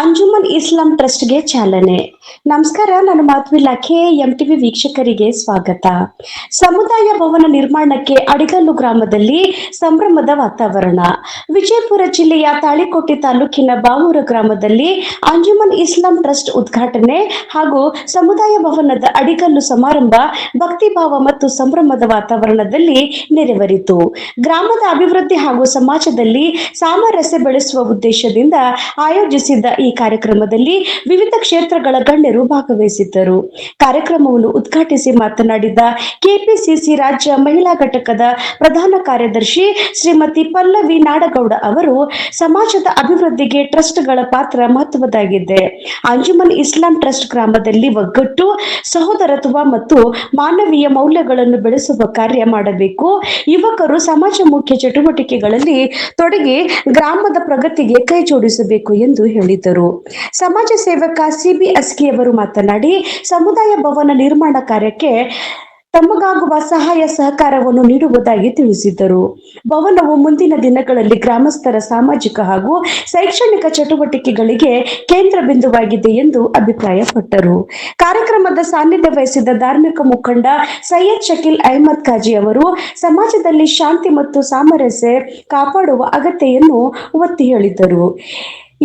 ಅಂಜುಮನ್ ಇಸ್ಲಾಂ ಟ್ರಸ್ಟ್ಗೆ ಚಾಲನೆ. ನಮಸ್ಕಾರ, ನಾನು ಮಾಧುವಿಲಾ ಕೆ. ಎಂಟಿವಿ ವೀಕ್ಷಕರಿಗೆ ಸ್ವಾಗತ. ಸಮುದಾಯ ಭವನ ನಿರ್ಮಾಣಕ್ಕೆ ಅಡಿಗಲ್ಲು ಗ್ರಾಮದಲ್ಲಿ ಸಂಭ್ರಮದ ವಾತಾವರಣ. ವಿಜಯಪುರ ಜಿಲ್ಲೆಯ ತಾಳಿಕೋಟೆ ತಾಲೂಕಿನ ಬಾವೂರು ಗ್ರಾಮದಲ್ಲಿ ಅಂಜುಮನ್ ಇಸ್ಲಾಂ ಟ್ರಸ್ಟ್ ಉದ್ಘಾಟನೆ ಹಾಗೂ ಸಮುದಾಯ ಭವನದ ಅಡಿಗಲ್ಲು ಸಮಾರಂಭ ಭಕ್ತಿಭಾವ ಮತ್ತು ಸಂಭ್ರಮದ ವಾತಾವರಣದಲ್ಲಿ ನೆರವೇರಿತು. ಗ್ರಾಮದ ಅಭಿವೃದ್ಧಿ ಹಾಗೂ ಸಮಾಜದಲ್ಲಿ ಸಾಮರಸ್ಯ ಬೆಳೆಸುವ ಉದ್ದೇಶದಿಂದ ಆಯೋಜಿಸಿದ್ದ ಈ ಕಾರ್ಯಕ್ರಮದಲ್ಲಿ ವಿವಿಧ ಕ್ಷೇತ್ರಗಳ ಗಣ್ಯರು ಭಾಗವಹಿಸಿದ್ದರು. ಕಾರ್ಯಕ್ರಮವನ್ನು ಉದ್ಘಾಟಿಸಿ ಮಾತನಾಡಿದ ಕೆಪಿಸಿಸಿ ರಾಜ್ಯ ಮಹಿಳಾ ಘಟಕದ ಪ್ರಧಾನ ಕಾರ್ಯದರ್ಶಿ ಶ್ರೀಮತಿ ಪಲ್ಲವಿ ನಾಡಗೌಡ ಅವರು, ಸಮಾಜದ ಅಭಿವೃದ್ಧಿಗೆ ಟ್ರಸ್ಟ್ಗಳ ಪಾತ್ರ ಮಹತ್ವದ್ದಾಗಿದೆ. ಅಂಜುಮನ್ ಇಸ್ಲಾಂ ಟ್ರಸ್ಟ್ ಗ್ರಾಮದಲ್ಲಿ ಒಗ್ಗಟ್ಟು, ಸಹೋದರತ್ವ ಮತ್ತು ಮಾನವೀಯ ಮೌಲ್ಯಗಳನ್ನು ಬೆಳೆಸುವ ಕಾರ್ಯ ಮಾಡಬೇಕು. ಯುವಕರು ಸಮಾಜಮುಖಿ ಚಟುವಟಿಕೆಗಳಲ್ಲಿ ತೊಡಗಿ ಗ್ರಾಮದ ಪ್ರಗತಿಗೆ ಕೈ ಜೋಡಿಸಬೇಕು ಎಂದು ಹೇಳಿದರು. ಸಮಾಜ ಸೇವಕ ಸಿಬಿ ಅಸ್ಕಿ ಅವರು ಮಾತನಾಡಿ, ಸಮುದಾಯ ಭವನ ನಿರ್ಮಾಣ ಕಾರ್ಯಕ್ಕೆ ತಮಗಾಗುವ ಸಹಾಯ ಸಹಕಾರವನ್ನು ನೀಡುವುದಾಗಿ ತಿಳಿಸಿದರು. ಭವನವು ಮುಂದಿನ ದಿನಗಳಲ್ಲಿ ಗ್ರಾಮಸ್ಥರ ಸಾಮಾಜಿಕ ಹಾಗೂ ಶೈಕ್ಷಣಿಕ ಚಟುವಟಿಕೆಗಳಿಗೆ ಕೇಂದ್ರ ಬಿಂದುವಾಗಿದೆ ಎಂದು ಅಭಿಪ್ರಾಯಪಟ್ಟರು. ಕಾರ್ಯಕ್ರಮದ ಸಾನ್ನಿಧ್ಯ ವಹಿಸಿದ ಧಾರ್ಮಿಕ ಮುಖಂಡ ಸೈಯದ್ ಶಕೀಲ್ ಅಹಮದ್ ಖಾಜಿ ಅವರು, ಸಮಾಜದಲ್ಲಿ ಶಾಂತಿ ಮತ್ತು ಸಾಮರಸ್ಯ ಕಾಪಾಡುವ ಅಗತ್ಯವನ್ನು ಒತ್ತಿ ಹೇಳಿದರು.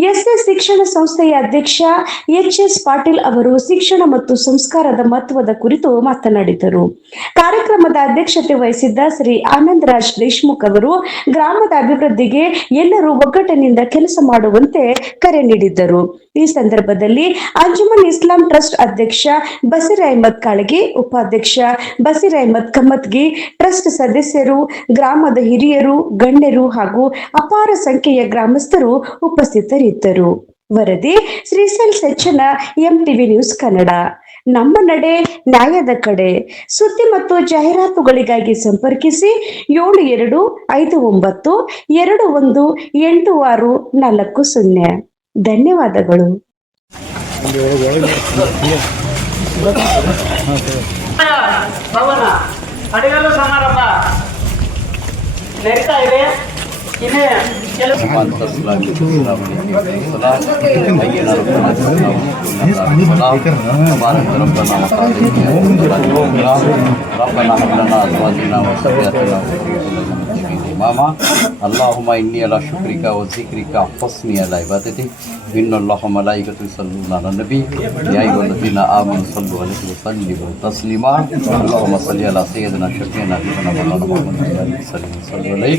ಎಸ್ಎಸ್ ಶಿಕ್ಷಣ ಸಂಸ್ಥೆಯ ಅಧ್ಯಕ್ಷ ಎಚ್ಎಸ್ ಪಾಟೀಲ್ ಅವರು ಶಿಕ್ಷಣ ಮತ್ತು ಸಂಸ್ಕಾರದ ಮಹತ್ವದ ಕುರಿತು ಮಾತನಾಡಿದರು. ಕಾರ್ಯಕ್ರಮದ ಅಧ್ಯಕ್ಷತೆ ವಹಿಸಿದ್ದ ಶ್ರೀ ಆನಂದ್ ರಾಜ್ ದೇಶ್ಮುಖ್ ಅವರು, ಗ್ರಾಮದ ಅಭಿವೃದ್ಧಿಗೆ ಎಲ್ಲರೂ ಒಗ್ಗಟ್ಟಿನಿಂದ ಕೆಲಸ ಮಾಡುವಂತೆ ಕರೆ ನೀಡಿದ್ದರು. ಈ ಸಂದರ್ಭದಲ್ಲಿ ಅಂಜುಮನ್ ಇಸ್ಲಾಂ ಟ್ರಸ್ಟ್ ಅಧ್ಯಕ್ಷ ಬಸೀರ್ ಅಹಮದ್ ಕಾಳಗಿ, ಉಪಾಧ್ಯಕ್ಷ ಬಸೀರ್ ಅಹಮದ್ ಕಮ್ಮತ್ಗಿ, ಟ್ರಸ್ಟ್ ಸದಸ್ಯರು, ಗ್ರಾಮದ ಹಿರಿಯರು, ಗಣ್ಯರು ಹಾಗೂ ಅಪಾರ ಸಂಖ್ಯೆಯ ಗ್ರಾಮಸ್ಥರು ಉಪಸ್ಥಿತರಿದ್ದರು. ವರದಿ ಶ್ರೀಶೈಲ್ ಸೆಚ್ಚನ, ಎಂಟಿವಿ ನ್ಯೂಸ್ ಕನ್ನಡ. ನಮ್ಮ ನಡೆ ನ್ಯಾಯದ ಕಡೆ. ಸುದ್ದಿ ಮತ್ತು ಜಾಹೀರಾತುಗಳಿಗಾಗಿ ಸಂಪರ್ಕಿಸಿ 7259218640. ಧನ್ಯವಾದಗಳು. ಭವನ ಅಡಿಗಲ್ಲು ಸಮಾರಂಭ ನಡೀತಾ ಇದೆ. ಇನ್ನೇ मामा अल्लाहुम्मा इन्नी अला शुक्रिका व ज़िक्रिका हस्नी अला इबादतिक इन्नल्लाहा मलाइकतु युसल्लूना अलन नबी या अय्युहल्लज़ीना आमनु सल्लु अलैहि व सल्लिमु तस्लीमा अल्लाहुम्मा सल्लि अला सय्यिदिना शफीना नबीना मौलाना मुहम्मद सल्लल्लाहु अलैहि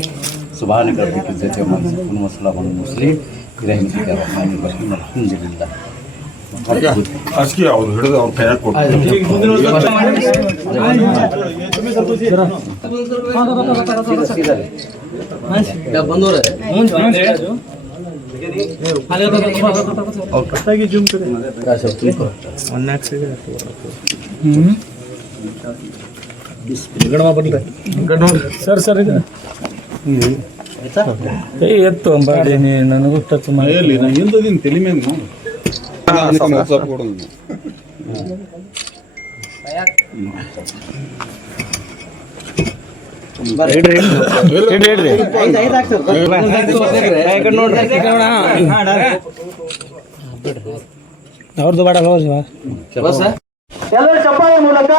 सुब्हानक रब्बिल इज़्ज़ति अम्मा यसिफून व सलामुन अलल मुरसलीन बिरहमतिका या रहमानिर रहीम अल्हम्दुलिल्लाह. ಅಸ್ಕಿ ಅವರು ಹಿಡಿದು ಅವ್ರ ಕೈಯಾಗ ಕೊಡ್ತಾರೆ. ಸರ್ ಸರ್ ಇದು ಎತ್ತು ಅಂಬಾಡಿ ನನಗೂ ಟಚ್ ಮಾಡಿ ಹಿಂದದಿನ ತಲೆ ಮೇಲೆ ಅವ್ರದ್ದು ಬಾಡ ಎಲ್ಲರೂ ಚಪ್ಪಾಳೆ ಮೂಲಕ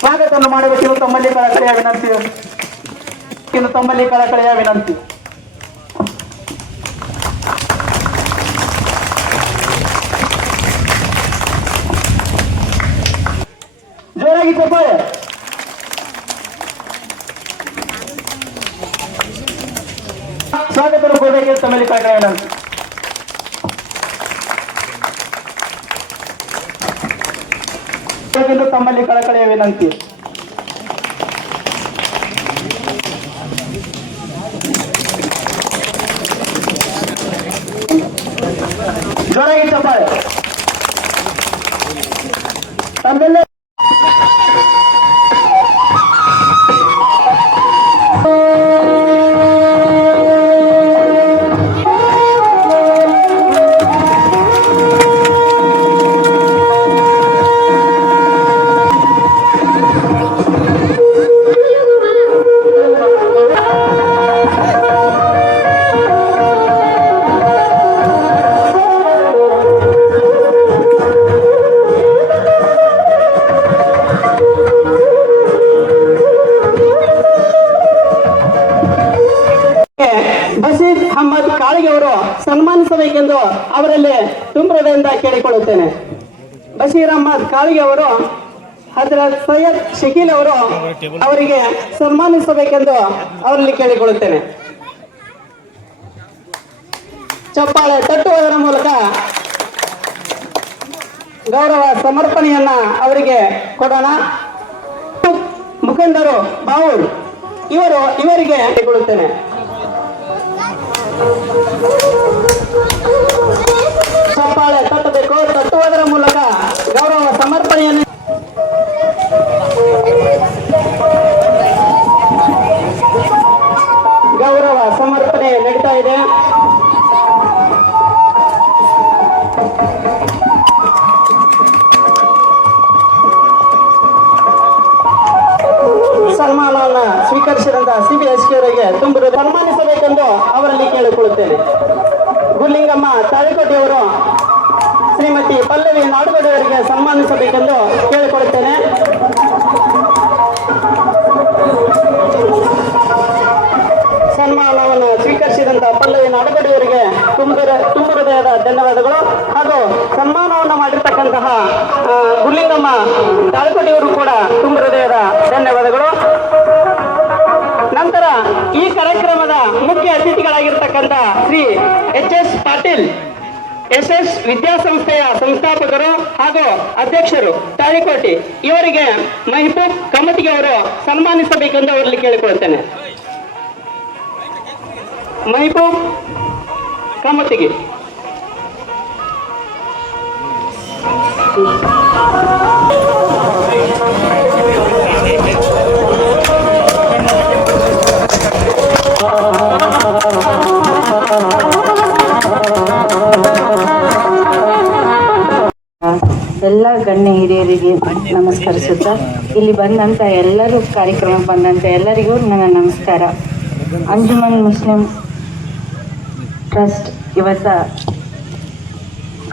ಸ್ವಾಗತವನ್ನು ಮಾಡಬೇಕೆಂದು ತಮ್ಮಲ್ಲಿ ಕಳಕಳಿಯ ವಿನಂತಿ. ಜೋರಾಗಿ ಚಪ್ಪಾಳೆ. ಸ್ವಾಗತವನ್ನು ಕೊಡಬೇಕೆಂದು ತಮ್ಮಲ್ಲಿ ಕಳಕಳಿಯ ವಿನಂತಿ. ತಮ್ಮಲ್ಲಿ ಕಳಕಳಿಯ ವಿನಂತಿ. ಜೋರಾಗಿ ಚಪ್ಪಾಳೆ. ತಮ್ಮೆಲ್ಲ ಸನ್ಮಾನಿಸಬೇಕೆಂದು ಅವರಲ್ಲಿ ತುಂಬ ಹೃದಯದಿಂದ ಕೇಳಿಕೊಳ್ಳುತ್ತೇನೆ. ಬಶೀರ್ ಅಹ್ಮದ್ ಕಾಳಿಗೆ ಅವರು, ಹಜರತ್ ಸೈಯದ್ ಶಕೀಲ್ ಅವರು ಅವರಿಗೆ ಸನ್ಮಾನಿಸಬೇಕೆಂದು ಅವರಲ್ಲಿ ಕೇಳಿಕೊಳ್ಳುತ್ತೇನೆ. ಚಪ್ಪಾಳೆ ತಟ್ಟುವುದರ ಮೂಲಕ ಗೌರವ ಸಮರ್ಪಣೆಯನ್ನ ಅವರಿಗೆ ಕೊಡೋಣ. ಮುಖಂಡರು ಬಾವೂರ್ ಇವರಿಗೆ ಕೊಡುತ್ತೇನೆ. ಚಪ್ಪಾಳೆ ತಟ್ಟಬೇಕು. ತಟ್ಟುವುದರ ಮೂಲಕ ಗೌರವ ಸಮರ್ಪಣೆಯನ್ನು ನಡೀತಾ ಇದೆ. ಸನ್ಮಾನವನ್ನು ಸ್ವೀಕರಿಸಿದಂತಹ CBSK ಅವರಿಗೆ ತುಂಬ ಸನ್ಮಾನಿಸಬೇಕೆಂದು ಅವರಲ್ಲಿ ಕೇಳಿಕೊಳ್ಳುತ್ತೇನೆ. ಗುಲ್ಲಿಂಗಮ್ಮ ತಾಳಿಕೋಟೆಯವರು ಶ್ರೀಮತಿ ಪಲ್ಲವಿ ನಾಡುಗಡೆ ಅವರಿಗೆ ಸನ್ಮಾನಿಸಬೇಕೆಂದು ಕೇಳಿಕೊಳ್ಳುತ್ತೇನೆ. ಸನ್ಮಾನವನ್ನು ಸ್ವೀಕರಿಸಿದಂತಹ ಪಲ್ಲವಿ ನಾಡುಗಡೆಯವರಿಗೆ ತುಂಬ ಹೃದಯದ ಧನ್ಯವಾದಗಳು. ಹಾಗೂ ಸನ್ಮಾನವನ್ನು ಮಾಡಿರ್ತಕ್ಕಂತಹ ಗುಲ್ಲಿಂಗಮ್ಮ ತಾಳಿಕೋಟೆಯವರು ಕೂಡ ತುಂಬ ಹೃದಯದ ಧನ್ಯವಾದಗಳು. ನಂತರ ಈ ಕಾರ್ಯಕ್ರಮದ ಮುಖ್ಯ ಅತಿಥಿಗಳಾಗಿರ್ತಕ್ಕಂಥ ಶ್ರೀ HS ಪಾಟೀಲ್ SS ವಿದ್ಯಾಸಂಸ್ಥೆಯ ಸಂಸ್ಥಾಪಕರು ಹಾಗೂ ಅಧ್ಯಕ್ಷರು ತಾಳಿಕೋಟೆ ಇವರಿಗೆ ಮಹಿಬೂಬ್ ಕಮತಿಗೆ ಅವರು ಸನ್ಮಾನಿಸಬೇಕೆಂದು ಅವರಲ್ಲಿ ಕೇಳಿಕೊಳ್ಳುತ್ತೇನೆ. ಮಹಿಬೂಬ್ ಕಮತಿಗೆ ಎಲ್ಲ ಗಣ್ಯ ಹಿರಿಯರಿಗೆ ನಮಸ್ಕರಿಸುತ್ತಾ ಇಲ್ಲಿ ಬಂದಂಥ ಎಲ್ಲರೂ ಕಾರ್ಯಕ್ರಮಕ್ಕೆ ಬಂದಂಥ ಎಲ್ಲರಿಗೂ ನನ್ನ ನಮಸ್ಕಾರ. ಅಂಜುಮನ್ ಮುಸ್ಲಿಂ ಟ್ರಸ್ಟ್ ಇವತ್ತ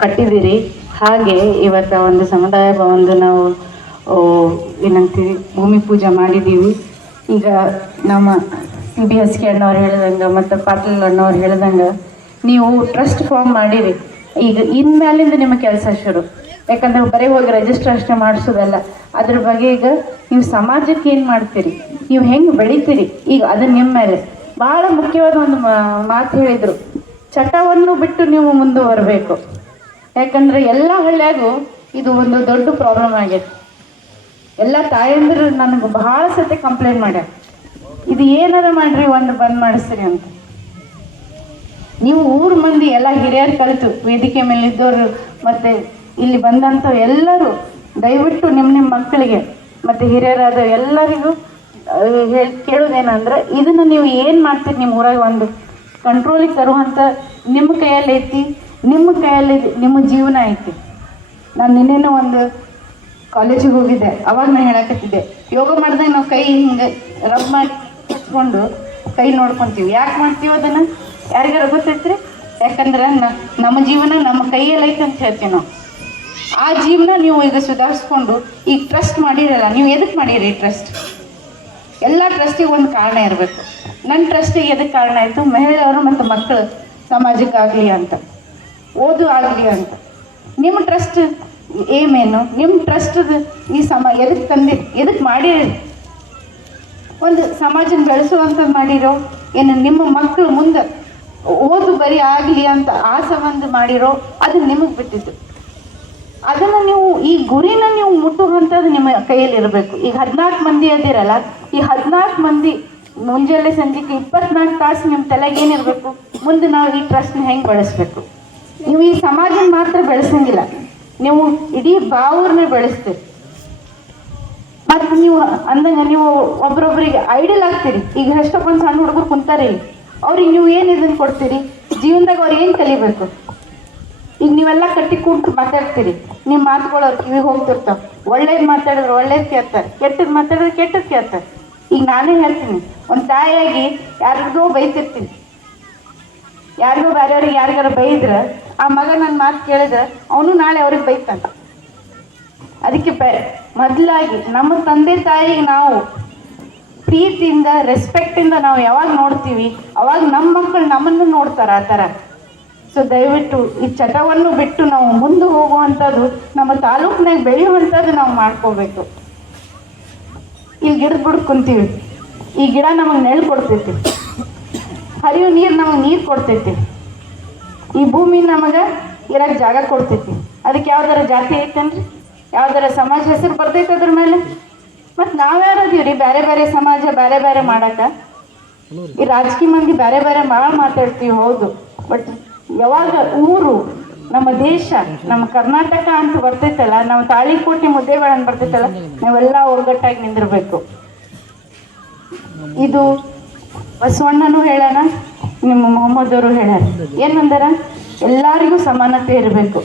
ಕಟ್ಟಿದ್ದೀರಿ. ಹಾಗೆ ಇವತ್ತ ಒಂದು ಸಮುದಾಯ ಭವನದು ನಾವು ಏನಂತೀವಿ ಭೂಮಿ ಪೂಜೆ ಮಾಡಿದ್ದೀವಿ. ಈಗ ನಮ್ಮ CBSK ಅಣ್ಣವ್ರು ಹೇಳ್ದಂಗೆ ಮತ್ತು ಪಾಟೀಲ್ ಅಣ್ಣವ್ರು ಹೇಳ್ದಂಗೆ ನೀವು ಟ್ರಸ್ಟ್ ಫಾರ್ಮ್ ಮಾಡಿರಿ. ಈಗ ಇನ್ಮೇಲಿಂದ ನಿಮ್ಮ ಕೆಲಸ ಶುರು. ಯಾಕಂದ್ರೆ ಬರೀ ಹೋಗಿ ರಿಜಿಸ್ಟರ್ ಅಷ್ಟೇ ಮಾಡಿಸೋದಲ್ಲ, ಅದ್ರ ಬಗ್ಗೆ ಈಗ ನೀವು ಸಮಾಜಕ್ಕೆ ಏನು ಮಾಡ್ತೀರಿ, ನೀವು ಹೆಂಗೆ ಬೆಳಿತೀರಿ, ಈಗ ಅದು ನಿಮ್ಮ ಮೇಲೆ. ಭಾಳ ಮುಖ್ಯವಾದ ಒಂದು ಮಾತು ಹೇಳಿದರು, ಚಟವನ್ನು ಬಿಟ್ಟು ನೀವು ಮುಂದುವರಬೇಕು. ಯಾಕಂದರೆ ಎಲ್ಲ ಹಳ್ಳಿಯಾಗೂ ಇದು ಒಂದು ದೊಡ್ಡ ಪ್ರಾಬ್ಲಮ್ ಆಗೈತೆ. ಎಲ್ಲ ತಾಯಂದಿರು ನನಗೆ ಭಾಳ ಸತಿ ಕಂಪ್ಲೇಂಟ್ ಮಾಡ್ಯಾರ, ಇದು ಏನಾರ ಮಾಡ್ರಿ ಒಂದು ಬಂದ್ ಮಾಡಿಸ್ರಿ ಅಂತ. ನೀವು ಊರು ಮಂದಿ ಎಲ್ಲ ಹಿರಿಯರು ಕಲಿತು ವೇದಿಕೆ ಮೇಲೆ ಇದ್ದವರು ಮತ್ತು ಇಲ್ಲಿ ಬಂದಂಥ ಎಲ್ಲರೂ ದಯವಿಟ್ಟು ನಿಮ್ಮ ಮಕ್ಕಳಿಗೆ ಮತ್ತು ಹಿರಿಯರಾದ ಎಲ್ಲರಿಗೂ ಕೇಳೋದೇನಂದ್ರೆ, ಇದನ್ನು ನೀವು ಏನು ಮಾಡ್ತೀರಿ ನಿಮ್ಮ ಊರಾಗ ಒಂದು ಕಂಟ್ರೋಲಿಗೆ ತರುವಂಥ ನಿಮ್ಮ ಕೈಯಲ್ಲಿ ಐತಿ, ನಿಮ್ಮ ಕೈಯಲ್ಲಿ ನಿಮ್ಮ ಜೀವನ ಐತಿ. ನಾನು ನಿನ್ನೇನೋ ಒಂದು ಕಾಲೇಜಿಗೆ ಹೋಗಿದ್ದೆ, ಅವಾಗ ನಾನು ಹೇಳಕತ್ತಿದ್ದೆ, ಯೋಗ ಮಾಡಿದಾಗ ನಾವು ಕೈ ಹಿಂಗೆ ರಬ್ ಮಾಡಿ ಹಚ್ಕೊಂಡು ಕೈ ನೋಡ್ಕೊತೀವಿ. ಯಾಕೆ ಮಾಡ್ತೀವಿ ಅದನ್ನು ಯಾರಿಗಾರ ಗೊತ್ತೈತ್ರಿ? ಯಾಕಂದ್ರೆ ನಮ್ಮ ಜೀವನ ನಮ್ಮ ಕೈಯಲ್ಲಿ ಐತೆ ಅಂತ ಹೇಳ್ತೀವಿ ನಾವು. ಆ ಜೀವನ ನೀವು ಈಗ ಸುಧಾರಿಸ್ಕೊಂಡು ಈಗ ಟ್ರಸ್ಟ್ ಮಾಡಿರಲ್ಲ, ನೀವು ಎದಕ್ಕೆ ಮಾಡಿರಿ ಟ್ರಸ್ಟ್? ಎಲ್ಲ ಟ್ರಸ್ಟಿಗೆ ಒಂದು ಕಾರಣ ಇರಬೇಕು. ನನ್ನ ಟ್ರಸ್ಟಿಗೆ ಎದಕ್ಕೆ ಕಾರಣ ಆಯಿತು? ಮಹಿಳೆಯರು ಮತ್ತು ಮಕ್ಕಳು ಸಮಾಜಕ್ಕಾಗಲಿ ಅಂತ, ಓದು ಆಗಲಿ ಅಂತ. ನಿಮ್ಮ ಟ್ರಸ್ಟ್ ಏಮೇನು? ನಿಮ್ಮ ಟ್ರಸ್ಟದ ಈ ಎದಕ್ಕೆ ಮಾಡಿರಿ? ಒಂದು ಸಮಾಜನ ಬೆಳೆಸುವಂಥದ್ದು ಮಾಡಿರೋ, ಏನು ನಿಮ್ಮ ಮಕ್ಕಳು ಮುಂದೆ ಓದು ಬರೀ ಆಗಲಿ ಅಂತ ಆಸೆ ಒಂದು ಮಾಡಿರೋ, ಅದು ನಿಮಗೆ ಬಿಟ್ಟಿದ್ದು. ಅದನ್ನು ನೀವು ಈ ಗುರಿನ ನೀವು ಮುಟ್ಟುವಂಥದ್ದು ನಿಮ್ಮ ಕೈಯಲ್ಲಿ ಇರಬೇಕು. ಈಗ 14 ಮಂದಿ ಅದಿರಲ್ಲ, ಈ 14 ಮಂದಿ ಮುಂಜಾನೆ ಸಂಜೆಗೆ 24 ತಾಸು ನಿಮ್ಮ ತಲೆಗೆ ಏನಿರಬೇಕು, ಮುಂದೆ ನಾವು ಈ ಟ್ರಸ್ಟ್ನ ಹೆಂಗೆ ಬೆಳೆಸ್ಬೇಕು. ನೀವು ಈ ಸಮಾಜನ ಮಾತ್ರ ಬೆಳೆಸಂಗಿಲ್ಲ, ನೀವು ಇಡೀ ಬಾವೂರನ್ನ ಬೆಳೆಸ್ತೀರಿ. ಮತ್ತು ನೀವು ಅಂದಂಗೆ ನೀವು ಒಬ್ರೊಬ್ರಿಗೆ ಐಡಲ್ ಆಗ್ತೀರಿ. ಈಗ ಎಷ್ಟೊಂದು ಸಣ್ಣ ಹುಡುಗರು ಕುಂತಾರೆ ಇಲ್ಲಿ, ಅವ್ರಿಗೆ ನೀವು ಏನು ಇದನ್ನು ಕೊಡ್ತೀರಿ? ಜೀವನದಾಗ ಅವ್ರು ಏನು ಕಲಿಬೇಕು? ಈಗ ನೀವೆಲ್ಲ ಕಟ್ಟಿ ಕೂಡ್ತು ಮಾತಾಡ್ತೀರಿ, ನಿಮ್ಮ ಮಾತುಗಳು ಅವ್ರ ಕಿವಿಗೆ ಹೋಗ್ತಿರ್ತಾವೆ. ಒಳ್ಳೇದು ಮಾತಾಡಿದ್ರೆ ಒಳ್ಳೇದು ಕೇಳ್ತಾರೆ, ಕೆಟ್ಟದ್ದು ಮಾತಾಡಿದ್ರೆ ಕೆಟ್ಟದ್ದು ಕೇಳ್ತಾರೆ. ಈಗ ನಾನೇ ಹೇಳ್ತೀನಿ, ಒಂದು ತಾಯಿಯಾಗಿ ಯಾರಿಗೂ ಬೈತಿರ್ತೀನಿ, ಯಾರಿಗೂ ಬೇರೆಯವ್ರಿಗೆ ಯಾರಿಗಾರ ಬೈದ್ರೆ ಆ ಮಗ ನನ್ನ ಮಾತು ಕೇಳಿದ್ರೆ ಅವನು ನಾಳೆ ಅವ್ರಿಗೆ ಬೈತಾನೆ. ಅದಕ್ಕೆ ಮೊದಲಾಗಿ ನಮ್ಮ ತಂದೆ ತಾಯಿಗೆ ನಾವು ಪ್ರೀತಿಯಿಂದ ರೆಸ್ಪೆಕ್ಟಿಂದ ನಾವು ಯಾವಾಗ ನೋಡ್ತೀವಿ, ಅವಾಗ ನಮ್ಮ ಮಕ್ಕಳು ನಮ್ಮನ್ನು ನೋಡ್ತಾರೆ. ಆ ಥರ ಸೊ ದಯವಿಟ್ಟು ಈ ಚಟವನ್ನು ಬಿಟ್ಟು ನಾವು ಮುಂದೆ ಹೋಗುವಂಥದ್ದು, ನಮ್ಮ ತಾಲೂಕಿನಾಗ ಬೆಳೆಯುವಂಥದ್ದು ನಾವು ಮಾಡ್ಕೋಬೇಕು. ಇಲ್ಲಿ ಗಿಡದ ಬುಡಕ್ಕೆ ಕುಂತೀವಿ, ಈ ಗಿಡ ನಮಗೆ ನೆರಳು ಕೊಡ್ತೈತಿ, ಹರಿಯೋ ನೀರು ನಮಗೆ ನೀರು ಕೊಡ್ತೈತಿ, ಈ ಭೂಮಿ ನಮಗೆ ಇರಕ್ಕೆ ಜಾಗ ಕೊಡ್ತೈತಿ. ಅದಕ್ಕೆ ಯಾವ್ದಾರ ಜಾತಿ ಐತೇನ್ರಿ? ಯಾವ್ದಾರ ಸಮಾಜ ಹೆಸರು ಬರ್ತೈತೆ ಅದ್ರ ಮೇಲೆ? ಮತ್ತು ನಾವ್ಯಾರದೀವ್ರಿ ಬೇರೆ ಬೇರೆ ಸಮಾಜ ಬೇರೆ ಬೇರೆ ಮಾಡಕ್ಕೆ? ಈ ರಾಜಕೀಯ ಮಂದಿ ಬೇರೆ ಬೇರೆ ಭಾಳ ಮಾತಾಡ್ತೀವಿ, ಹೌದು. ಬಟ್ ಯಾವಾಗ ಊರು, ನಮ್ಮ ದೇಶ, ನಮ್ಮ ಕರ್ನಾಟಕ ಅಂತ ಬರ್ತೈತಲ್ಲ, ನಮ್ಮ ತಾಳಿಕೋಟೆ ಮುದ್ದೆಗಳನ್ನ ಬರ್ತೈತಲ್ಲ, ನಾವೆಲ್ಲ ಒಗ್ಗಟ್ಟಾಗಿ ನಿಂದಿರ್ಬೇಕು. ಇದು ಬಸವಣ್ಣನೂ ಹೇಳೋಣ, ನಿಮ್ಮ ಮೊಹಮ್ಮದ್ ಅವರು ಹೇಳ್ಯಾರ, ಏನಂದಾರ? ಎಲ್ಲರಿಗೂ ಸಮಾನತೆ ಇರಬೇಕು.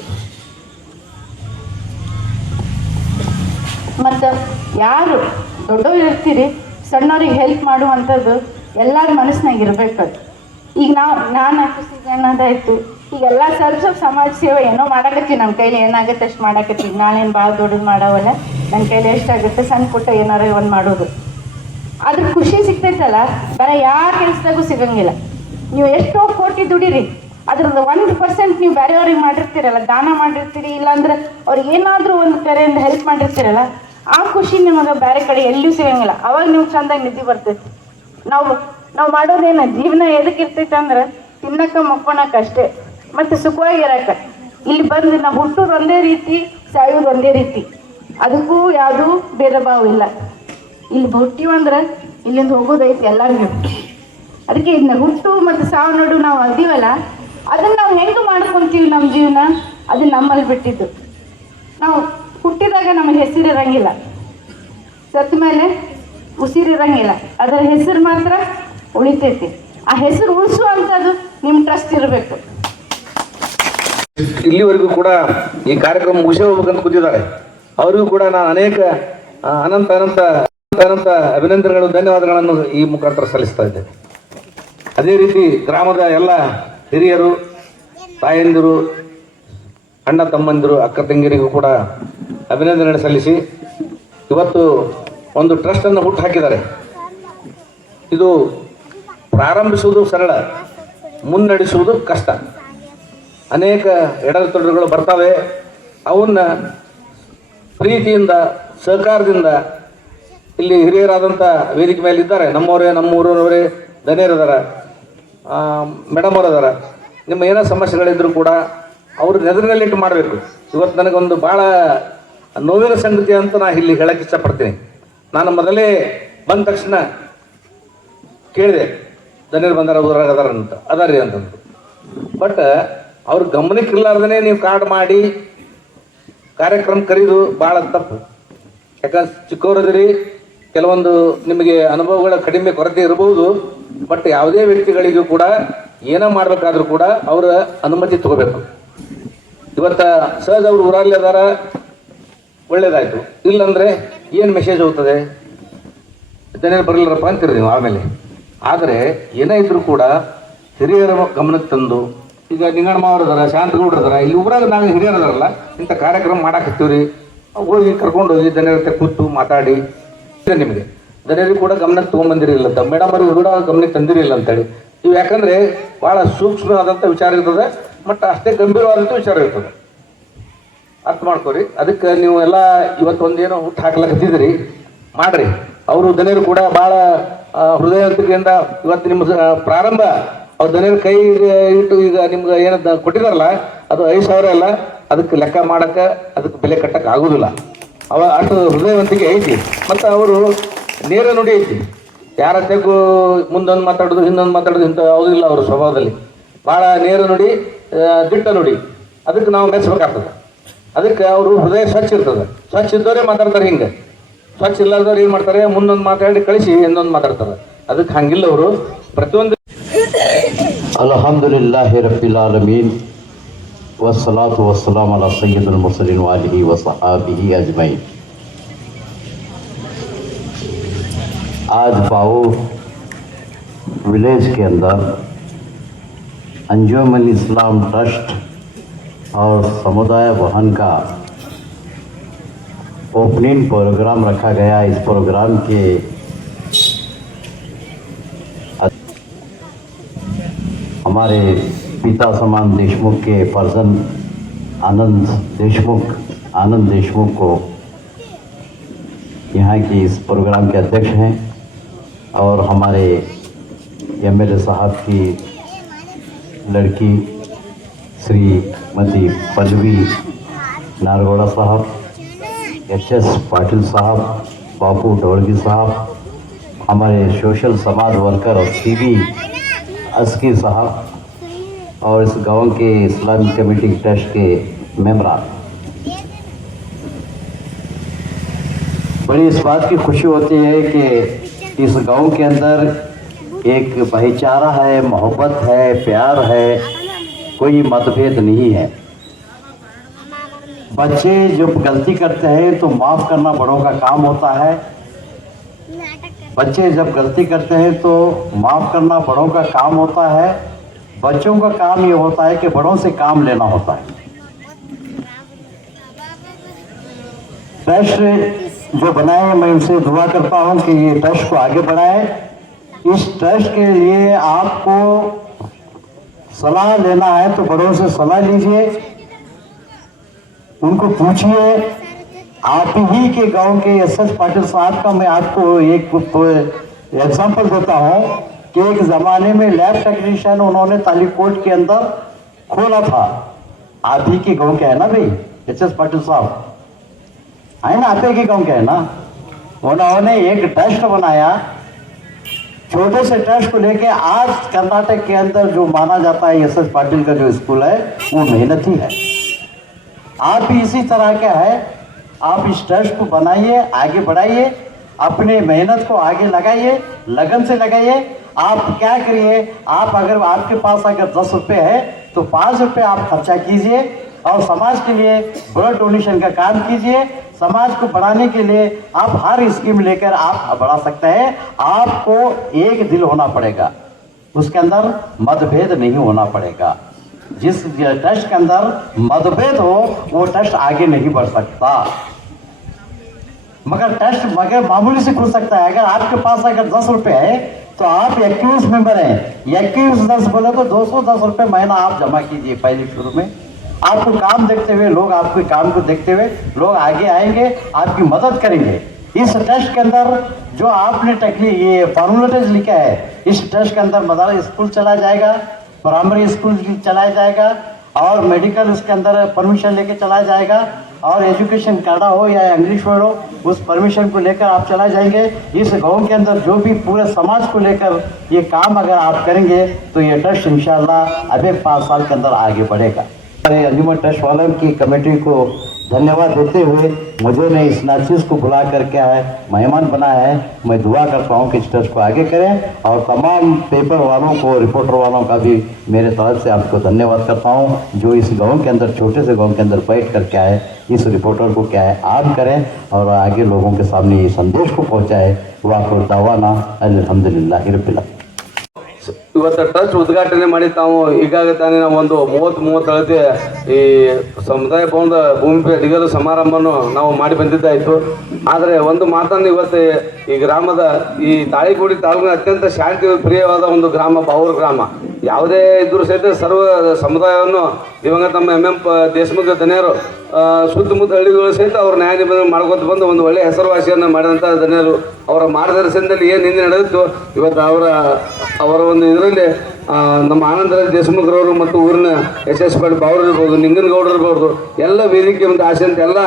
ಮತ್ತು ಯಾರು ದೊಡ್ಡವ್ರು ಇರ್ತೀರಿ, ಸಣ್ಣವ್ರಿಗೆ ಹೆಲ್ಪ್ ಮಾಡುವಂಥದ್ದು ಎಲ್ಲರ ಮನಸ್ಸಿನಾಗ ಇರಬೇಕು. ಈಗ ನಾನು ಅನ್ನೋದಾಯ್ತು, ಈಗೆಲ್ಲ ಸ್ವಲ್ಪ ಸಮಾಜ ಸೇವೆ ಏನೋ ಮಾಡಕತ್ತೀವಿ, ನಮ್ಮ ಕೈಲಿ ಏನಾಗುತ್ತೆ ಅಷ್ಟು ಮಾಡಕತ್ತೀವಿ. ನಾನೇನು ಭಾಳ ದೊಡ್ಡದು ಮಾಡೋವಲ್ಲ, ನನ್ನ ಕೈಲಿ ಎಷ್ಟಾಗುತ್ತೆ ಸಣ್ಣ ಪುಟ್ಟ ಏನಾರು ಒಂದು ಮಾಡೋದು. ಅದ್ರ ಖುಷಿ ಸಿಗ್ತೈತಲ್ಲ, ಬೇರೆ ಯಾವ ಕೆಲಸದಾಗೂ ಸಿಗಂಗಿಲ್ಲ. ನೀವು ಎಷ್ಟೋ ಕೋಟಿ ದುಡೀರಿ, ಅದ್ರದ್ದು 1% ನೀವು ಬೇರೆಯವ್ರಿಗೆ ಮಾಡಿರ್ತೀರಲ್ಲ, ದಾನ ಮಾಡಿರ್ತೀರಿ, ಇಲ್ಲಾಂದ್ರೆ ಅವ್ರಿಗೆ ಏನಾದರೂ ಒಂದು ಕರೆಯಿಂದ ಹೆಲ್ಪ್ ಮಾಡಿರ್ತೀರಲ್ಲ, ಆ ಖುಷಿ ನಿಮಗೆ ಬೇರೆ ಕಡೆ ಎಲ್ಲೂ ಸಿಗಂಗಿಲ್ಲ. ಅವಾಗ ನೀವು ಚಂದಾಗಿ ನಿದ್ದೆ ಬರ್ತೈತಿ. ನಾವು ಮಾಡೋದೇನು, ಜೀವನ ಎದಕ್ಕೆ ಇರ್ತೈತೆ ಅಂದ್ರೆ ತಿನ್ನಕ್ಕೆ ಮಕ್ಕೊಳಕ್ಕೆ ಅಷ್ಟೇ, ಮತ್ತು ಸುಖವಾಗಿರಕ್ಕೆ. ಇಲ್ಲಿ ಬಂದು ನಾವು ಹುಟ್ಟೋದು ಒಂದೇ ರೀತಿ, ಸಾಯೋದು ಒಂದೇ ರೀತಿ, ಅದಕ್ಕೂ ಯಾವುದೂ ಭೇದ ಭಾವ ಇಲ್ಲ. ಇಲ್ಲಿ ಹುಟ್ಟಿವಂದ್ರೆ ಇಲ್ಲಿಂದ ಹೋಗೋದೈತಿ ಎಲ್ಲರಿಗೂ. ಅದಕ್ಕೆ ಇದನ್ನ ಹುಟ್ಟು ಮತ್ತು ಸಾವು ನಡು ನಾವು ಅದೀವಲ್ಲ, ಅದನ್ನು ನಾವು ಹೆಂಗೆ ಮಾಡ್ಕೊತೀವಿ ನಮ್ಮ ಜೀವನ, ಅದು ನಮ್ಮಲ್ಲಿ ಬಿಟ್ಟಿದ್ದು. ನಾವು ಹುಟ್ಟಿದಾಗ ನಮಗೆ ಹೆಸರಿರಂಗಿಲ್ಲ, ಸತ್ತ ಮೇಲೆ ಉಸಿರಿರಂಗಿಲ್ಲ, ಅದರ ಹೆಸರು ಮಾತ್ರ ಉಳಿತೈತಿ. ಆ ಹೆಸರು ಉಳಿಸುವಂಥದ್ದು ನಿಮ್ಮ ಟ್ರಸ್ಟ್ ಇರಬೇಕು. ಇಲ್ಲಿವರೆಗೂ ಕೂಡ ಈ ಕಾರ್ಯಕ್ರಮ ಮುಗಿಸಿ ಹೋಗ್ಬೇಕಂತ ಕೂತಿದ್ದಾರೆ. ಅವರಿಗೂ ಕೂಡ ನಾನು ಅನೇಕ ಅನಂತ ಅನಂತ ಅನಂತ ಅಭಿನಂದನೆಗಳು, ಧನ್ಯವಾದಗಳನ್ನು ಈ ಮುಖಾಂತರ ಸಲ್ಲಿಸ್ತಾ ಇದ್ದೇನೆ. ಅದೇ ರೀತಿ ಗ್ರಾಮದ ಎಲ್ಲ ಹಿರಿಯರು, ತಾಯಂದಿರು, ಅಣ್ಣ ತಮ್ಮಂದಿರು, ಅಕ್ಕ ತಂಗಿಯರಿಗೂ ಕೂಡ ಅಭಿನಂದನೆ ಸಲ್ಲಿಸಿ ಇವತ್ತು ಒಂದು ಟ್ರಸ್ಟನ್ನು ಹುಟ್ಟು ಹಾಕಿದ್ದಾರೆ. ಇದು ಪ್ರಾರಂಭಿಸುವುದು ಸರಳ, ಮುನ್ನಡೆಸುವುದು ಕಷ್ಟ. ಅನೇಕ ಎಡರುತೊಡರುಗಳು ಬರ್ತವೆ. ಅವನ್ನ ಪ್ರೀತಿಯಿಂದ, ಸಹಕಾರದಿಂದ ಇಲ್ಲಿ ಹಿರಿಯರಾದಂಥ ವೇದಿಕೆ ಮೇಲೆ ಇದ್ದಾರೆ, ನಮ್ಮೂರವರೇ ಧನ್ಯರಿದಾರ, ಮೇಡಮ್ ಅವರದಾರ. ನಿಮ್ಮ ಏನೋ ಸಮಸ್ಯೆಗಳಿದ್ದರೂ ಕೂಡ ಅವರು ನೆದರಿನಲ್ಲಿಟ್ಟು ಮಾಡಬೇಕು. ಇವತ್ತು ನನಗೊಂದು ಭಾಳ ನೋವಿನ ಸಂಗತಿ ಅಂತ ನಾನು ಇಲ್ಲಿ ಹೇಳಕ್ಕೆ ಇಷ್ಟಪಡ್ತೀನಿ. ನಾನು ಮೊದಲೇ ಬಂದ ತಕ್ಷಣ ಕೇಳಿದೆ, ಧನ್ಯರು ಬಂದಾರ ಊರಾಗ ಅದಾರಿ ಅಂತಂದು. ಬಟ್ ಅವ್ರ ಗಮನಕ್ಕೆ ಇರ್ಲಾರ್ದೇ ನೀವು ಕಾರ್ಡ್ ಮಾಡಿ ಕಾರ್ಯಕ್ರಮ ಕರೀದು ಭಾಳ ತಪ್ಪು. ಯಾಕಂದ್ರೆ ಚಿಕ್ಕವರದಿರಿ, ಕೆಲವೊಂದು ನಿಮಗೆ ಅನುಭವಗಳ ಕಡಿಮೆ ಕೊರತೆ ಇರಬಹುದು. ಬಟ್ ಯಾವುದೇ ವ್ಯಕ್ತಿಗಳಿಗೂ ಕೂಡ ಏನೋ ಮಾಡಬೇಕಾದ್ರೂ ಕೂಡ ಅವರ ಅನುಮತಿ ತಗೋಬೇಕು. ಇವತ್ತು ಸಹಜ ಅವರು ಊರಲ್ಲಿ ಅದಾರ, ಒಳ್ಳೇದಾಯ್ತು. ಇಲ್ಲಂದ್ರೆ ಏನು ಮೆಸೇಜ್ ಹೋಗ್ತದೆ, ಧನ್ಯರು ಬರಲಿಲ್ಲರಪ್ಪ ಅಂತೀರಿ ನೀವು ಆಮೇಲೆ. ಆದರೆ ಏನೇ ಇದ್ರೂ ಕೂಡ ಹಿರಿಯರ ಗಮನಕ್ಕೆ ತಂದು, ಈಗ ನಿಂಗಣ್ಣ ಅವರದಾರ, ಶಾಂತಗೌಡರದಾರ, ಇಲ್ಲಿ ಊರಾಗ ನಾವು ಹಿರಿಯರದಾರಲ್ಲ, ಇಂಥ ಕಾರ್ಯಕ್ರಮ ಮಾಡಾಕತ್ತೀವ್ರಿ, ಹೋಗಿ ಕರ್ಕೊಂಡು ಹೋಗಿ ಧನ್ಯರ ಹತ್ರ ಕೂತು ಮಾತಾಡಿ ನಿಮಗೆ ಧನ್ಯರಿಗೆ ಕೂಡ ಗಮನಕ್ಕೆ ತೊಗೊಂಬಂದಿರಲಿಲ್ಲ ಅಂತ, ಮೇಡಮ್ ಅವ್ರಿಗೆ ಕೂಡ ಗಮನಕ್ಕೆ ತಂದಿರಲಿಲ್ಲ ಅಂತೇಳಿ. ಇವು ಯಾಕಂದರೆ ಭಾಳ ಸೂಕ್ಷ್ಮವಾದಂಥ ವಿಚಾರ ಇರ್ತದೆ, ಮತ್ತು ಅಷ್ಟೇ ಗಂಭೀರವಾದಂಥ ವಿಚಾರ ಇರ್ತದೆ. ಅರ್ಥ ಮಾಡ್ಕೊರಿ. ಅದಕ್ಕೆ ನೀವು ಎಲ್ಲ ಇವತ್ತು ಒಂದೇನೋ ಹುಟ್ಟು ಹಾಕ್ಲಕತ್ತಿದ್ರಿ, ಮಾಡಿರಿ. ಅವರು ಧನ್ಯರು ಕೂಡ ಭಾಳ ಹೃದಯವಂತಿಕೆಯಿಂದ ಇವತ್ತು ನಿಮ್ಮ ಪ್ರಾರಂಭ ಅವ್ರು ಧನ್ಯರ ಕೈ ಇಟ್ಟು ಈಗ ನಿಮ್ಗೆ ಏನದ ಕೊಟ್ಟಿದಾರಲ್ಲ, ಅದು 5,000 ಅಲ್ಲ, ಅದಕ್ಕೆ ಲೆಕ್ಕ ಮಾಡೋಕ್ಕೆ, ಅದಕ್ಕೆ ಬೆಲೆ ಕಟ್ಟಕ್ಕೆ ಆಗೋದಿಲ್ಲ. ಅಷ್ಟು ಹೃದಯವಂತಿಕೆ ಐತಿ. ಮತ್ತು ಅವರು ನೇರ ನುಡಿ ಐತಿ. ಯಾರ ತೆಗೂ ಮುಂದೊಂದು ಮಾತಾಡೋದು ಹಿಂದೊಂದು ಮಾತಾಡೋದು ಇಂಥ ಯಾವುದಿಲ್ಲ. ಅವ್ರ ಸ್ವಭಾವದಲ್ಲಿ ಭಾಳ ನೇರ ನುಡಿ, ದಿಟ್ಟ ನುಡಿ. ಅದಕ್ಕೆ ನಾವು ಮೆಚ್ಚಬೇಕಾಗ್ತದೆ. ಅದಕ್ಕೆ ಅವರು ಹೃದಯ ಸ್ವಚ್ಛ ಇರ್ತದೆ. ಸ್ವಚ್ಛ ಇದ್ದವರೇ ಮಾತಾಡ್ತಾರೆ. ಹಿಂಗೆ ಸ್ವಚ್ಛ ಇಲ್ಲದವ್ರು ಏನು ಮಾಡ್ತಾರೆ, ಮುಂದೊಂದು ಮಾತಾಡಿ ಕಳಿಸಿ ಇನ್ನೊಂದು ಮಾತಾಡ್ತಾರೆ. ಅದಕ್ಕೆ ಹಂಗಿಲ್ಲ. ಅವರು ಪ್ರತಿಯೊಂದು ಅಲ್ಹಮ್ದುಲಿಲ್ಲಾಹಿ ರಬ್ಬಿಲ್ ಆಲಮೀನ್ ವಸ್ಸಲಾತು ವಸ್ಸಲಾಮ್ ಅಲಾ ಸಯ್ಯದುಲ್ ಮುರ್ಸಲೀನ್ ವ ಆಲಿಹಿ ವ ಸಹಾಬಿಹಿ अजमईन। आज पाओ विलेज के अंदर अंजुमन इस्लाम ट्रस्ट और समुदाय भवन का ओपनिंग प्रोग्राम रखा गया। इस प्रोग्राम के हमारे पिता समान देशमुख के फर्जंद आनंद देशमुख को यहाँ की इस प्रोग्राम के अध्यक्ष हैं और हमारे एमएलए साहब की लड़की श्रीमती पल्लवी नारगौड़ा साहब, एचएस पाटिल साहब, बापू ढोलगी साहब, हमारे सोशल समाज वर्कर और सीबी अस्की साहब और इस गांव के इस्लामिक कमेटी ट्रस्ट के मेंबरान। बड़ी इस बात की खुशी होती है कि इस गांव के अंदर एक भाईचारा है, मोहब्बत है, प्यार है, कोई मतभेद नहीं है। बच्चे जब गलती करते हैं तो माफ़ करना बड़ों का काम होता है। बच्चे जब गलती करते हैं तो माफ़ करना बड़ों का काम होता है। बच्चों का काम ये होता है कि बड़ों से काम लेना होता है। ट्रस्ट जो बनाए, मैं उनसे दुआ करता हूँ कि ये ट्रस्ट को आगे बढ़ाए। इस ट्रस्ट के लिए आपको सलाह लेना है तो बड़ों से सलाह लीजिए, उनको पूछिए। आप ही के गांव के एसएस पाटिल साहब का मैं आपको एक एग्जांपल देता हूं कि एक ज़माने में लैब टेक्नीशियन उन्होंने तालीकोट के अंदर खोला था। आप ही के गांव के है ना भाई, एसएस पाटिल साहब है ना, आप ही के गांव के है ना। उन्होंने एक ट्रस्ट बनाया, छोटे से ट्रस्ट को लेके आज कर्नाटक के अंदर जो माना जाता है एसएस पाटिल का जो स्कूल है वो मेहनती है। आप भी इसी तरह का है। आप इस ट्रस्ट को बनाइए, आगे बढ़ाइए, अपने मेहनत को आगे लगाइए, लगन से लगाइए। आप क्या करिए, आप अगर आपके पास अगर 10 रुपये है तो 5 रुपये आप खर्चा कीजिए और समाज के लिए ब्लड डोनेशन का काम कीजिए। समाज को बढ़ाने के लिए आप हर स्कीम लेकर आप बढ़ा सकते हैं। आपको एक दिल होना पड़ेगा, उसके अंदर मतभेद नहीं होना पड़ेगा। जिस ट्रस्ट के अंदर मतभेद हो वो ट्रस्ट आगे नहीं बढ़ सकता। मगर ट्रस्ट मगर मामूली से खुल सकता है। अगर आपके पास अगर 10 रुपये है तो आप 21 मेंबर हैं, 21-10 बोले तो 210 रुपये महीना आप जमा कीजिए पहले शुरू में। आपको काम देखते हुए लोग, आपके काम को देखते हुए लोग आगे आएंगे, आपकी मदद करेंगे। इस ट्रस्ट के अंदर जो आपने ये फॉर्मुलेटेज लिखा है, इस ट्रस्ट के अंदर मदरसा स्कूल चला जाएगा, प्राइमरी स्कूल चलाया जाएगा और मेडिकल उसके अंदर परमिशन लेके चलाया जाएगा। और एजुकेशन काढ़ा हो या इंग्लिश वर्ड हो, उस परमिशन को लेकर आप चला जाएंगे। इस गांव के अंदर जो भी पूरे समाज को लेकर ये काम अगर आप करेंगे तो ये ट्रस्ट इंशाल्लाह अभी 5 साल के अंदर आगे बढ़ेगा। अंजुमन ट्रस्ट वालों की कमेटी को धन्यवाद देते हुए मुझे ने इस नाचीज़ को बुला कर क्या है मेहमान बनाया है। मैं दुआ करता हूँ कि इस ट्रस्ट को आगे करें और तमाम पेपर वालों को, रिपोर्टर वालों का भी मेरे तरफ से आपको धन्यवाद करता हूँ जो इस गांव के अंदर, छोटे से गांव के अंदर बैठ कर क्या है इस रिपोर्टर को क्या है आम करें और आगे लोगों के सामने ये संदेश को पहुँचाए। वाक़ दावाना अल्हम्दुलिल्लाहि रब्बिल आलमीन। ಇವತ್ತು ಟ್ರಸ್ಟ್ ಉದ್ಘಾಟನೆ ಮಾಡಿ ತಾವು ಈಗಾಗ ತಾನೇ ನಾವು ಒಂದು 30-30 ಈ ಸಮುದಾಯ ಭವನದ ಭೂಮಿ ಅಡಿಗಲು ಸಮಾರಂಭವನ್ನು ನಾವು ಮಾಡಿ ಬಂದಿದ್ದಾಯಿತು. ಆದರೆ ಒಂದು ಮಾತನ್ನು ಇವತ್ತು ಈ ಗ್ರಾಮದ ಈ ತಾಳಿಕೋಡಿ ತಾಲೂಕಿನ ಅತ್ಯಂತ ಶಾಂತಿ ಪ್ರಿಯವಾದ ಒಂದು ಗ್ರಾಮ ಬಾವೂರು ಗ್ರಾಮ. ಯಾವುದೇ ಇದ್ರೂ ಸಹಿತ ಸರ್ವ ಸಮುದಾಯವನ್ನು ದಿವಂಗತ ನಮ್ಮ ಎಂ ದೇಶಮುಖ ಧನ್ಯರು ಸುತ್ತಮುತ್ತ ಹಳ್ಳಿಗಳು ಸಹಿತ ಅವ್ರ ನ್ಯಾಯ ನಿಬಂಧನೆ ಮಾಡ್ಕೊತ ಬಂದು ಒಂದು ಒಳ್ಳೆಯ ಹೆಸರುವಾಸಿಯನ್ನು ಮಾಡಿದಂಥ ಧನ್ಯರು. ಅವರ ಮಾರ್ಗದರ್ಶನದಲ್ಲಿ ಏನು ಹಿಂದೆ ನಡೆದಿತ್ತು ಇವತ್ತು ಅವರ ಒಂದು ಇದರಲ್ಲಿ ನಮ್ಮ ಆನಂದರಾಜ್ ದೇಶಮುಖರವರು ಮತ್ತು ಊರಿನ ಎಸ್ ಪಾಟೀಲ್ ಬಾವರು ಇರ್ಬೋದು, ನಿಂಗನಗೌಡರು ಇರ್ಬೋದು, ಎಲ್ಲ ವೇದಿಕೆ ಒಂದು ಆಸೆ ಅಂತ ಎಲ್ಲ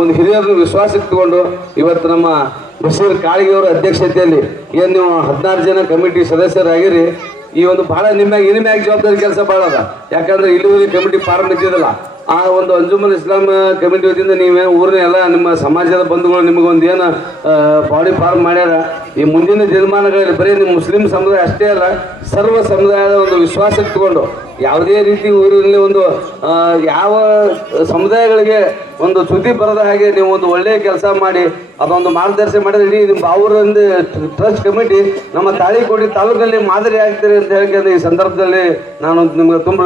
ಒಂದು ಹಿರಿಯರನ್ನು ವಿಶ್ವಾಸಕ್ಕೆ ತಗೊಂಡು ಇವತ್ತು ನಮ್ಮ ಬಶೀರ್ ಕಾಳಿಗೆಯವರ ಅಧ್ಯಕ್ಷತೆಯಲ್ಲಿ ಏನು ನೀವು 16 ಜನ ಕಮಿಟಿ ಸದಸ್ಯರಾಗಿರಿ. ಈ ಒಂದು ಭಾಳ ನಿಮ್ಮ್ಯಾಗ ಜವಾಬ್ದಾರಿ ಕೆಲಸ ಭಾಳ ಅದ. ಯಾಕಂದ್ರೆ ಇಲ್ಲಿ ಕಮಿಟಿ ಫಾರ್ಮ್ ಇದ್ದಿದ್ದಲ್ಲ, ಆ ಒಂದು ಅಂಜುಮನ್ ಇಸ್ಲಾಂ ಕಮಿಟಿ ವತಿಯಿಂದ ನೀವೇ ಊರಿನ ಎಲ್ಲ ನಿಮ್ಮ ಸಮಾಜದ ಬಂಧುಗಳು ನಿಮಗೊಂದು ಏನು ಬಾಡಿ ಫಾರ್ಮ್ ಮಾಡ್ಯಾರ. ಈ ಮುಂದಿನ ದಿನಮಾನಗಳಲ್ಲಿ ಬರೀ ನಿಮ್ಮ ಮುಸ್ಲಿಂ ಸಮುದಾಯ ಅಷ್ಟೇ ಅಲ್ಲ, ಸರ್ವ ಸಮುದಾಯದ ಒಂದು ವಿಶ್ವಾಸಕ್ಕೆ ತಗೊಂಡು ಯಾವುದೇ ರೀತಿ ಊರಿನಲ್ಲಿ ಒಂದು ಯಾವ ಸಮುದಾಯಗಳಿಗೆ ಒಂದು ಸುದ್ದಿ ಬರದ ಹಾಗೆ ನೀವು ಒಂದು ಒಳ್ಳೆಯ ಕೆಲಸ ಮಾಡಿ ಅದೊಂದು ಮಾರ್ಗದರ್ಶನ ಮಾಡಿದ್ರೆ ಇಡೀ ನಿಮ್ಮ ಬಾವೂರಿಂದ ಟ್ರಸ್ಟ್ ಕಮಿಟಿ ನಮ್ಮ ತಾಳಿಕೋಟಿ ತಾಲೂಕಲ್ಲಿ ಮಾದರಿ ಆಗ್ತೀರಿ ಅಂತ ಹೇಳಿ ಈ ಸಂದರ್ಭದಲ್ಲಿ ನಾನು ನಿಮ್ಗೆ ತುಂಬ